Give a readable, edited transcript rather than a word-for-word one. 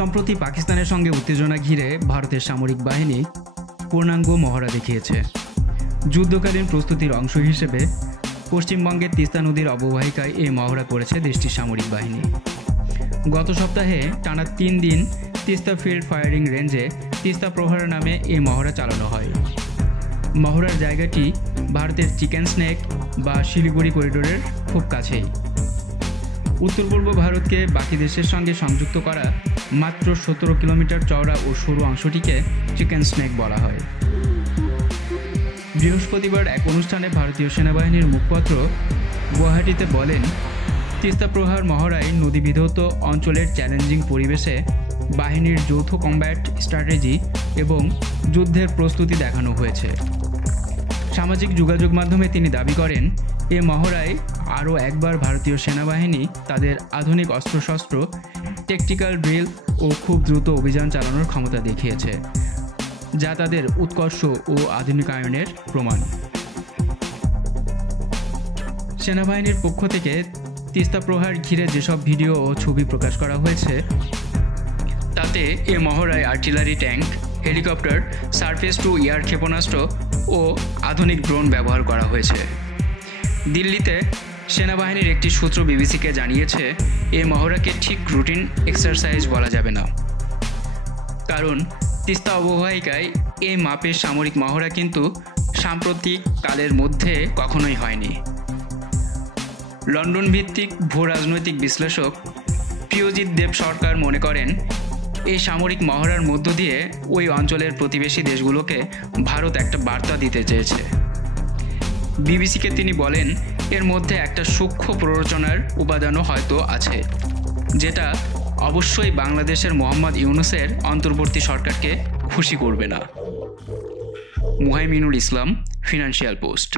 সম্প্রতি পাকিস্তানের সঙ্গে উত্তেজনা ঘিরে ভারতের সামরিক বাহিনী পূর্ণাঙ্গ মহড়া দেখিয়েছে। যুদ্ধকালীন প্রস্তুতির অংশ হিসেবে পশ্চিমবঙ্গের তিস্তা নদীর অববাহিকায় এই মহড়া করেছে দেশটির সামরিক বাহিনী। গত সপ্তাহে টানা 3 দিন তিস্তা ফিল্ড ফায়ারিং রেঞ্জে তিস্তা প্রহরা নামে এই মহড়া চালানো হয়। মহড়ার জায়গাটি ভারতের চিকেন স্নেক বা শিলিগুড়ি করিডোরের খুব কাছেই। উত্তর পূর্ব ভারতকে বাকি দেশের সঙ্গে সংযুক্ত করা মাত্র 17 কিলোমিটার চওড়া ও সরু অংশটিকে চিকেন স্নেক বলা হয়। বৃহস্পতিবার এক অনুষ্ঠানে ভারতীয় সেনাবাহিনীর মুখপাত্র গুয়াহাটিতে বলেন, তিস্তা প্রহার মহড়ায় নদীবিধৌত অঞ্চলের চ্যালেঞ্জিং পরিবেশে বাহিনীর যৌথ কম্ব্যাট স্ট্র্যাটেজি এবং যুদ্ধের প্রস্তুতি দেখানো হয়েছে। সামাজিক যোগাযোগ মাধ্যমে তিনি দাবি করেন, এ মহড়ায় আরও একবার ভারতীয় সেনাবাহিনী তাদের আধুনিক অস্ত্রশস্ত্র, ট্যাকটিক্যাল ড্রিল ও খুব দ্রুত অভিযান চালানোর ক্ষমতা দেখিয়েছে, যা তাদের উৎকর্ষ ও আধুনিকায়নের প্রমাণ। সেনাবাহিনীর পক্ষ থেকে তিস্তা প্রহার ঘিরে যেসব ভিডিও ও ছবি প্রকাশ করা হয়েছে তাতে এ মহড়ায় artillery tank, helicopter, surface two air ক্ষেপণাস্ত্র ও আধুনিক ড্রোন ব্যবহার করা হয়েছে। দিল্লিতে সেনাবাহিনীর একটি সূত্র বিবিসিকে জানিয়েছে, এই মহড়াকে ঠিক রুটিন এক্সারসাইজ বলা যাবে না, কারণ তিস্তা অববাহিকায় এই মাপের সামরিক মহড়া কিন্তু সাম্প্রতিক কালের মধ্যে কখনোই হয়নি। লন্ডন ভিত্তিক ভূ রাজনৈতিক বিশ্লেষক প্রিয়জিৎ দেব সরকার মনে করেন, এই সামরিক মহড়ার মধ্য দিয়ে ওই অঞ্চলের প্রতিবেশী দেশগুলোকে ভারত একটা বার্তা দিতে চেয়েছে। বিবিসিকে তিনি বলেন, এর মধ্যে একটা সূক্ষ্ম প্ররোচনার উপাদানও হয়তো আছে, যেটা অবশ্যই বাংলাদেশের মোহাম্মদ ইউনূসের অন্তর্বর্তী সরকারকে খুশি করবে না। মুহাইমিনুল ইসলাম, ফিনান্সিয়াল পোস্ট।